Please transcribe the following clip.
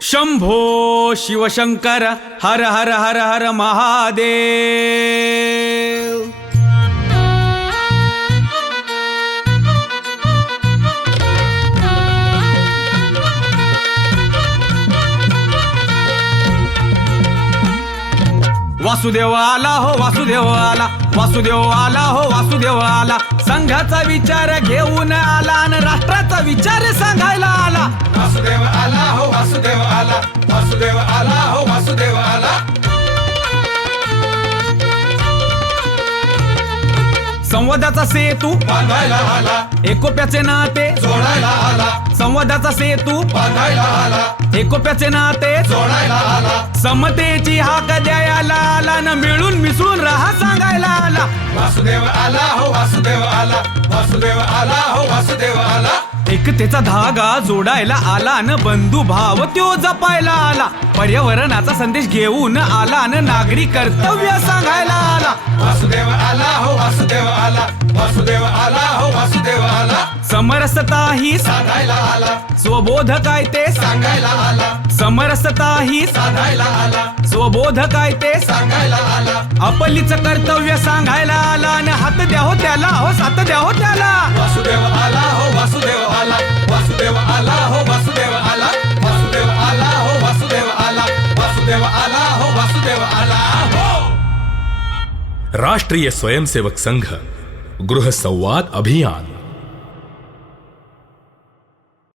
शंभो शिवशंकर हर हर हर हर महादेव। वासुदेव आला हो वासुदेव आला, वासुदेव आला हो वासुदेव आला। संघाचा विचार घेऊन आला आणि राष्ट्राचा विचार सांगायला आला। वासुदेव आला हो वासुदेव आला, वासुदेव आला हो वासुदेव आला। संवादाचा सेतू बांधायला आला, एकोप्याचे नाते जोडायला आला। संवादाचा सेतू बांधायला आला, एकोप्याचे नाते जोडायला आला। समतेची हाक द्यायला आला न मिळून मिसळून राहा सांगायला आला। वासुदेव आला हो वासुदेव आला, वासुदेव आला हो वासुदेव आला। एकतेचा धागा जोडायला आला न बंधू भाव त्यो जपायला आला। पर्यावरणाचा संदेश घेऊन आला न नागरी कर्तव्य सांगायला आला। वासुदेव आला हो वासुदेव आला, वासुदेव आला हो वासुदेव आला। समरसता ही साधायला आला, स्वबोध काय ते सांगायला आला। समरसता ही साधायला आला, स्वबोध काय ते सांगायला आला। आपलीच कर्तव्य सांगायला आला न हात द्या हो त्याला हो साथ द्या हो त्याला। वासुदेव आला हो वासुदेव आला, वासुदेव आला हो वासुदेव आला। वासुदेव आला हो वासुदेव आला, वासुदेव आला हो वासुदेव आला हो। राष्ट्रीय स्वयंसेवक संघ गृह संवाद अभियान।